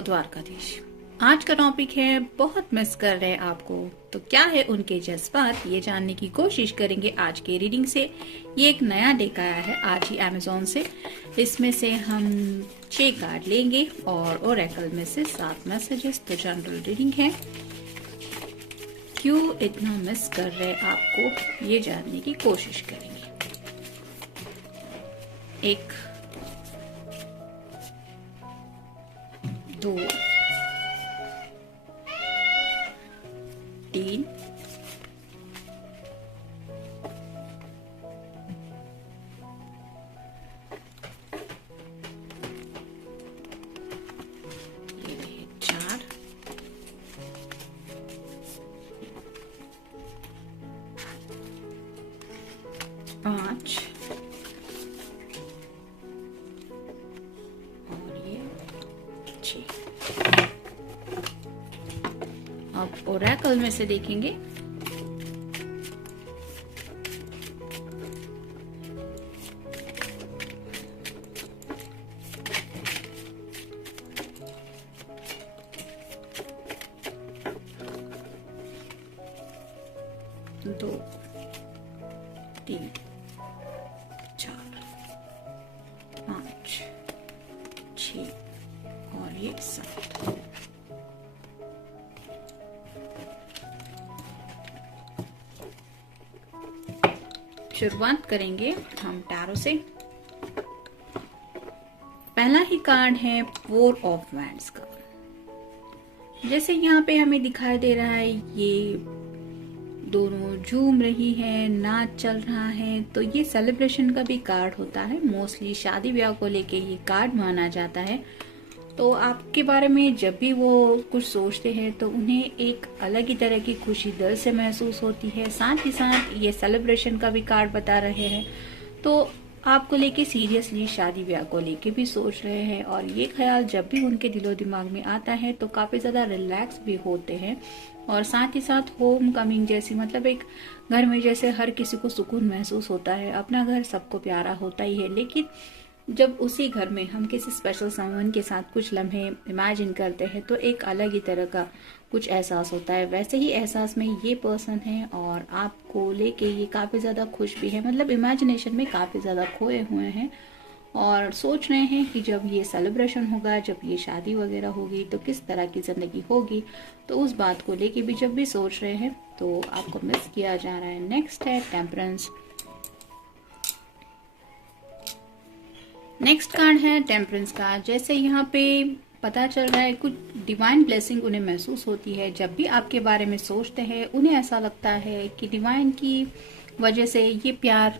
हो द्वारकाधीश। आज का टॉपिक है बहुत मिस कर रहे हैं आपको, तो क्या है उनके जज्बात, ये जानने की कोशिश करेंगे आज के रीडिंग से। ये एक नया डेक आया है आज ही अमेज़ॉन से। इसमें से हम 6 कार्ड लेंगे और ओरेकल में से 7 मैसेजेस। तो जनरल रीडिंग है। क्यों इतना मिस कर रहे हैं आपको, ये जानने की कोशिश करेंगे। 1 2 3 ये रहे 4 5 और ये 6। अब ओरेकल में से देखेंगे। दो 3 4 5 6 और ये 7। शुरुआत करेंगे हम टैरो से। पहला ही कार्ड है 4 ऑफ वैंड्स का। जैसे यहाँ पे हमें दिखाई दे रहा है ये दोनों झूम रही है, नाच चल रहा है। तो ये सेलिब्रेशन का भी कार्ड होता है। मोस्टली शादी ब्याह को लेके ये कार्ड माना जाता है। तो आपके बारे में जब भी वो कुछ सोचते हैं तो उन्हें एक अलग ही तरह की खुशी दिल से महसूस होती है। साथ ही साथ ये सेलिब्रेशन का भी कार्ड बता रहे हैं। तो आपको लेके सीरियसली शादी ब्याह को लेके भी सोच रहे हैं और ये ख्याल जब भी उनके दिलो दिमाग में आता है तो काफी ज्यादा रिलैक्स भी होते हैं। और साथ ही साथ होम कमिंग जैसी, मतलब एक घर में जैसे हर किसी को सुकून महसूस होता है। अपना घर सबको प्यारा होता ही है, लेकिन जब उसी घर में हम किसी स्पेशल समवन के साथ कुछ लम्हे इमेजिन करते हैं तो एक अलग ही तरह का कुछ एहसास होता है। वैसे ही एहसास में ये पर्सन है और आपको लेके ये काफी ज्यादा खुश भी है। मतलब इमेजिनेशन में काफी ज्यादा खोए हुए हैं और सोच रहे हैं कि जब ये सेलिब्रेशन होगा, जब ये शादी वगैरह होगी तो किस तरह की जिंदगी होगी। तो उस बात को लेके भी जब भी सोच रहे हैं तो आपको मिस किया जा रहा है। नेक्स्ट है टेम्परेंस। नेक्स्ट कार्ड है टेम्परेंस का। जैसे यहाँ पे पता चल रहा है कुछ डिवाइन ब्लेसिंग उन्हें महसूस होती है। जब भी आपके बारे में सोचते हैं उन्हें ऐसा लगता है कि डिवाइन की वजह से ये प्यार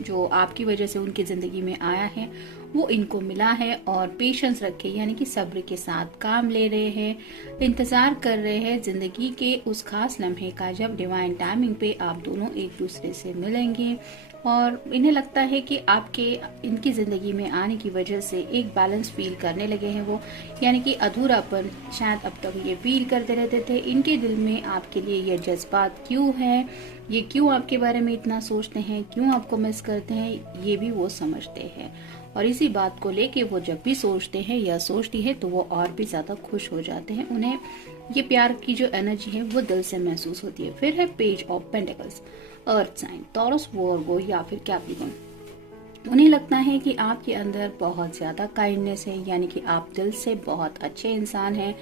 जो आपकी वजह से उनकी जिंदगी में आया है वो इनको मिला है। और पेशेंस रखे, यानी कि सब्र के साथ काम ले रहे हैं, इंतजार कर रहे हैं जिंदगी के उस खास लम्हे का जब डिवाइन टाइमिंग पे आप दोनों एक दूसरे से मिलेंगे। और इन्हें लगता है कि आपके इनकी जिंदगी में आने की वजह से एक बैलेंस फील करने लगे हैं वो, यानी कि अधूरापन शायद अब तक ये फील करते रहते थे। इनके दिल में आपके लिए ये जज्बात क्यों है, ये क्यों आपके बारे में इतना सोचते हैं, क्यों आपको मिस करते हैं, ये भी वो समझते हैं। और इसी बात को लेके वो जब भी सोचते हैं या सोचती है तो वो और भी ज्यादा खुश हो जाते हैं। उन्हें ये प्यार की जो एनर्जी है वो दिल से महसूस होती है। फिर है page of pentacles. Earth sign, Taurus, Virgo या फिर कैप्रिकॉर्न। उन्हें लगता है कि आपके अंदर बहुत ज्यादा काइंडनेस है, यानी कि आप दिल से बहुत अच्छे इंसान हैं।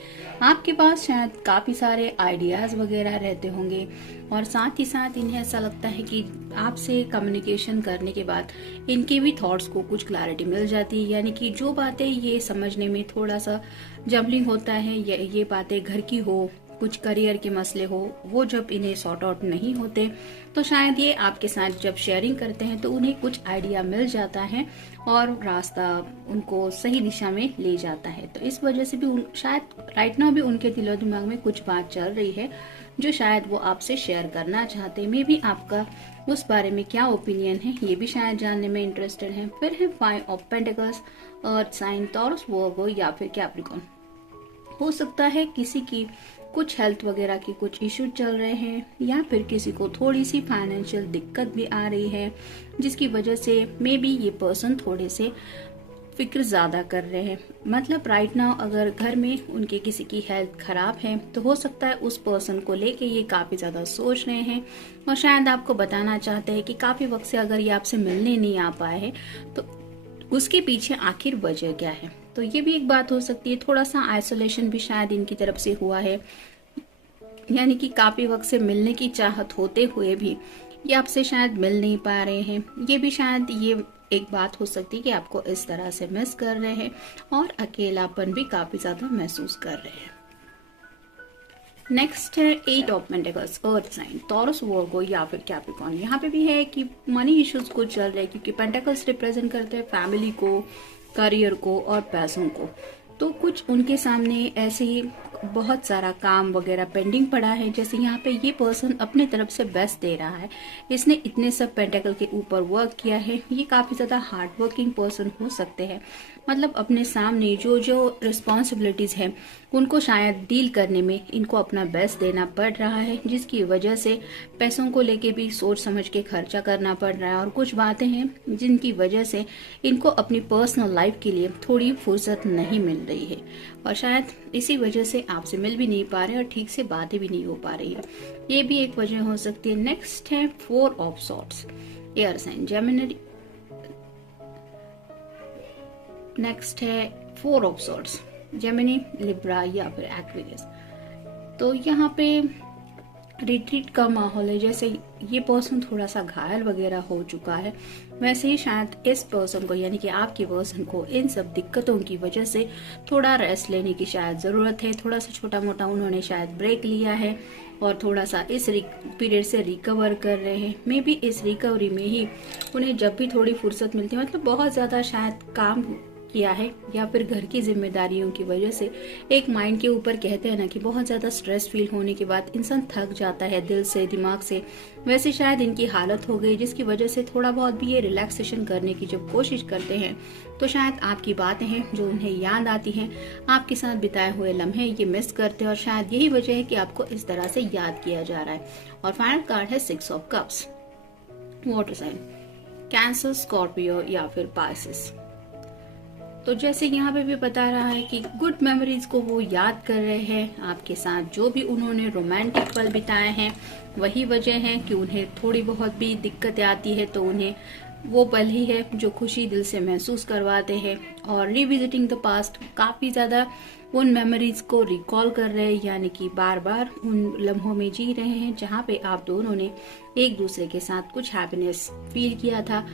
आपके पास शायद काफी सारे आइडियाज वगैरह रहते होंगे और साथ ही साथ इन्हें ऐसा लगता है कि आपसे कम्युनिकेशन करने के बाद इनके भी थॉट्स को कुछ क्लैरिटी मिल जाती है। यानी कि जो बातें ये समझने में थोड़ा सा जम्बलिंग होता है, ये बातें घर की हो, कुछ करियर के मसले हो, वो जब इन्हें सॉर्ट आउट नहीं होते तो शायद ये आपके साथ जब शेयरिंग करते हैं तो उन्हें कुछ आइडिया मिल जाता है और रास्ता उनको सही दिशा में ले जाता है। तो इस वजह से भी शायद राइट नाउ भी उनके दिलो दिमाग में कुछ बात चल रही है जो शायद वो आपसे शेयर करना चाहते हैं। मे भी आपका उस बारे में क्या ओपिनियन है ये भी शायद जानने में इंटरेस्टेड है। फिर है 5 of pentacles. Earth sign, Taurus, Virgo या फिर कैप्रिकॉर्न। हो सकता है किसी की कुछ हेल्थ वगैरह की कुछ इश्यू चल रहे हैं या फिर किसी को थोड़ी सी फाइनेंशियल दिक्कत भी आ रही है जिसकी वजह से मे बी ये पर्सन थोड़े से फिक्र ज्यादा कर रहे हैं। मतलब राइट नाउ अगर घर में उनके किसी की हेल्थ खराब है तो हो सकता है उस पर्सन को लेके ये काफी ज्यादा सोच रहे हैं और शायद आपको बताना चाहते हैं कि काफी वक्त से अगर ये आपसे मिलने नहीं आ पाए हैं तो उसके पीछे आखिर वजह क्या है। तो ये भी एक बात हो सकती है। थोड़ा सा आइसोलेशन भी शायद इनकी तरफ से हुआ है, यानी कि काफी वक्त से मिलने की चाहत होते हुए भी ये आपसे शायद मिल नहीं पा रहे हैं। ये भी शायद ये एक बात हो सकती है कि आपको इस तरह से मिस कर रहे हैं और अकेलापन भी काफी ज्यादा महसूस कर रहे हैं। नेक्स्ट है 8 of pentacles, earth sign, Taurus, Virgo या फिर कैप्रिकॉर्न। यहाँ पे भी है कि मनी इश्यूज को चल रहे हैं क्योंकि पेंटिकल्स रिप्रेजेंट करते हैं फैमिली को, करियर को और पैसों को। तो कुछ उनके सामने ऐसे ही बहुत सारा काम वगैरह पेंडिंग पड़ा है। जैसे यहाँ पे ये पर्सन अपने तरफ से बेस्ट दे रहा है, इसने इतने सब पेंटिकल के ऊपर वर्क किया है। ये काफी ज्यादा हार्ड वर्किंग पर्सन हो सकते हैं। मतलब अपने सामने जो जो रिस्पॉन्सिबिलिटीज है उनको शायद डील करने में इनको अपना बेस्ट देना पड़ रहा है, जिसकी वजह से पैसों को लेके भी सोच समझ के खर्चा करना पड़ रहा है। और कुछ बातें हैं जिनकी वजह से इनको अपनी पर्सनल लाइफ के लिए थोड़ी फुर्सत नहीं मिल रही है और शायद इसी वजह से आपसे मिल भी नहीं पा रहे और ठीक से बातें भी नहीं हो पा रही है। ये भी एक वजह हो सकती है। नेक्स्ट है 4 of swords, air sign, Gemini. Next है 4 ऑफ सॉर्ड्स, जेमिनी, लिब्रा या फिर एक्वेरियस। तो यहाँ पे रिट्रीट का माहौल है। जैसे ये पर्सन थोड़ा सा घायल वगैरह हो चुका है, वैसे ही शायद इस पर्सन को यानी कि आपके पर्सन को इन सब दिक्कतों की वजह से थोड़ा रेस्ट लेने की शायद जरूरत है। थोड़ा सा छोटा मोटा उन्होंने शायद ब्रेक लिया है और थोड़ा सा इस पीरियड से रिकवर कर रहे हैं। मे बी इस रिकवरी में ही उन्हें जब भी थोड़ी फुर्सत मिलती है, मतलब बहुत ज्यादा शायद काम किया है या फिर घर की जिम्मेदारियों की वजह से एक माइंड के ऊपर कहते हैं ना कि बहुत ज्यादा स्ट्रेस फील होने के बाद इंसान थक जाता है दिल से दिमाग से, वैसे शायद इनकी हालत हो गई, जिसकी वजह से थोड़ा बहुत भी ये रिलैक्सेशन करने की जब कोशिश करते हैं तो शायद आपकी बातें हैं जो उन्हें याद आती हैं, आपके साथ बिताए हुए लम्हे ये मिस करते हैं और शायद यही वजह है कि आपको इस तरह से याद किया जा रहा है। और फाइनल कार्ड है 6 of cups, water sign, Cancer, Scorpio या फिर पाइसेस। तो जैसे यहाँ पे भी बता रहा है कि गुड मेमोरीज को वो याद कर रहे हैं, आपके साथ जो भी उन्होंने रोमांटिक पल बिताए हैं वही वजह है कि उन्हें थोड़ी बहुत भी दिक्कतें आती है तो उन्हें वो पल ही है जो खुशी दिल से महसूस करवाते हैं। और रिविजिटिंग द पास्ट, काफी ज्यादा उन मेमोरीज को रिकॉल कर रहे हैं, यानी कि बार बार उन लम्हों में जी रहे हैं जहाँ पे आप दोनों ने एक दूसरे के साथ कुछ हैप्पीनेस फील किया था।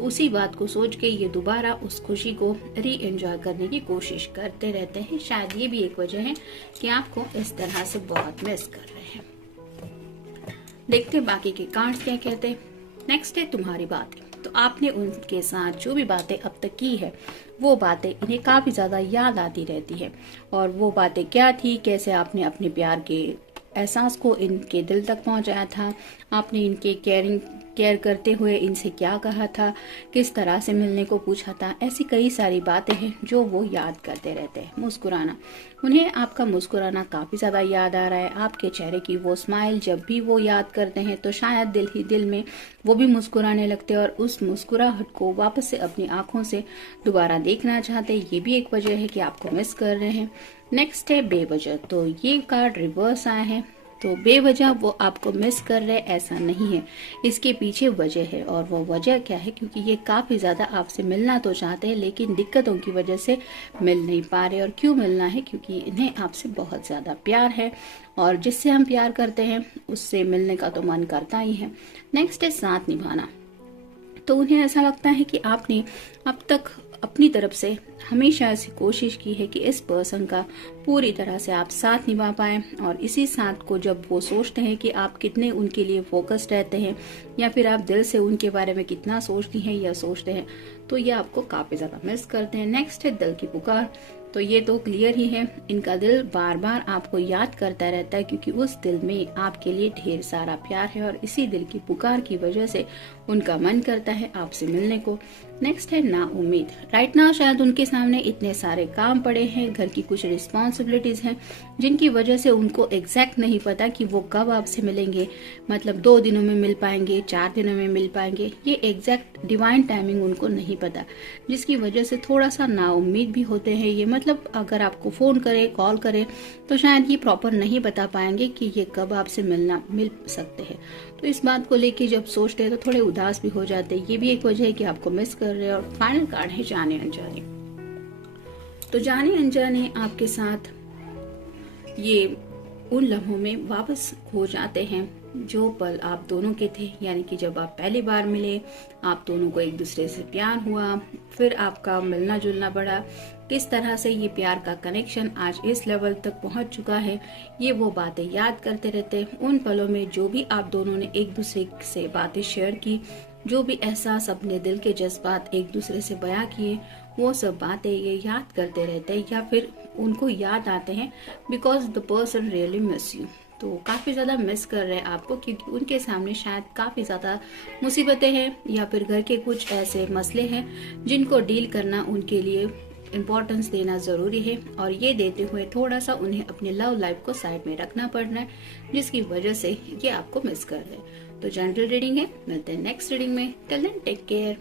उसी बात को सोच के ये दोबारा उस खुशी को री एंजॉय करने की कोशिश करते रहते हैं। शायद ये भी एक वजह है कि आपको इस तरह से बहुत मिस कर रहे हैं। देखते हैं बाकी के कार्ड्स क्या कहते हैं। नेक्स्ट है तुम्हारी बातें। तो आपने उनके साथ जो भी बातें अब तक की है वो बातें इन्हें काफी ज्यादा याद आती रहती है। और वो बातें क्या थी, कैसे आपने अपने प्यार के एहसास को इनके दिल तक पहुंचाया था, आपने इनके केयर करते हुए इनसे क्या कहा था, किस तरह से मिलने को पूछा था, ऐसी कई सारी बातें हैं जो वो याद करते रहते हैं। मुस्कुराना, उन्हें आपका मुस्कुराना काफी ज्यादा याद आ रहा है, आपके चेहरे की वो स्माइल जब भी वो याद करते हैं तो शायद दिल ही दिल में वो भी मुस्कुराने लगते हैं और उस मुस्कुराहट को वापस से अपनी आंखों से दोबारा देखना चाहते हैं। ये भी एक वजह है कि आपको मिस कर रहे हैं। नेक्स्ट है बेवजह। तो ये कार्ड रिवर्स आया है। तो बेवजह वो आपको मिस कर रहे ऐसा नहीं है, इसके पीछे वजह है। और वो वजह क्या है, क्योंकि ये काफी ज्यादा आपसे मिलना तो चाहते हैं लेकिन दिक्कतों की वजह से मिल नहीं पा रहे। और क्यों मिलना है, क्योंकि इन्हें आपसे बहुत ज्यादा प्यार है और जिससे हम प्यार करते हैं उससे मिलने का तो मन करता ही है। नेक्स्ट है साथ निभाना। तो उन्हें ऐसा लगता है कि आपने अब तक अपनी तरफ से हमेशा ऐसी कोशिश की है कि इस पर्सन का पूरी तरह से आप साथ निभा पाए। और इसी साथ को जब वो सोचते हैं कि आप कितने उनके लिए फोकस्ड रहते हैं या फिर आप दिल से उनके बारे में कितना सोचती हैं या सोचते हैं, तो ये आपको काफी ज्यादा मिस करते हैं। नेक्स्ट है दिल की पुकार। तो ये तो क्लियर ही है, इनका दिल बार बार आपको याद करता रहता है क्योंकि उस दिल में आपके लिए ढेर सारा प्यार है और इसी दिल की पुकार की वजह से उनका मन करता है आपसे मिलने को। नेक्स्ट है ना उम्मीद। राइट नाउ शायद उनके सामने इतने सारे काम पड़े हैं, घर की कुछ रिस्पॉन्सिबिलिटीज हैं जिनकी वजह से उनको एग्जैक्ट नहीं पता कि वो कब आपसे मिलेंगे, मतलब 2 दिनों में मिल पाएंगे, 4 दिनों में मिल पाएंगे, ये एग्जैक्ट डिवाइन टाइमिंग उनको नहीं पता, जिसकी वजह से थोड़ा सा ना उम्मीद भी होते हैं ये। मतलब अगर आपको फोन करे, कॉल करे तो शायद ये प्रॉपर नहीं बता पाएंगे कि ये कब आपसे मिल सकते हैं। तो इस बात को लेके जब सोचते हैं तो थोड़े उदास भी हो जाते हैं, ये भी एक वजह है कि आपको मिस कर रहे हैं। और फाइनल कार्ड है जाने अनजाने। तो जाने अनजाने आपके साथ ये उन लम्हों में वापस खो जाते हैं जो पल आप दोनों के थे, यानी कि जब आप पहली बार मिले, आप दोनों को एक दूसरे से प्यार हुआ, फिर आपका मिलना जुलना बढ़ा, किस तरह से ये प्यार का कनेक्शन आज इस लेवल तक पहुंच चुका है, ये वो बातें याद करते रहते। उन पलों में जो भी आप दोनों ने एक दूसरे से बातें शेयर की, जो भी एहसास, अपने दिल के जज्बात एक दूसरे से बयां किए, वो सब बातें ये याद करते रहते हैं या फिर उनको याद आते हैं because the person really miss you. तो काफी ज्यादा मिस कर रहे हैं आपको क्योंकि उनके सामने शायद काफी ज्यादा मुसीबतें हैं या फिर घर के कुछ ऐसे मसले हैं जिनको डील करना उनके लिए इम्पोर्टेंस देना जरूरी है, और ये देते हुए थोड़ा सा उन्हें अपने लव लाइफ को साइड में रखना पड़ना है, जिसकी वजह से ये आपको मिस कर रहे हैं। तो जनरल रीडिंग है, मिलते हैं नेक्स्ट रीडिंग में। Till then take care.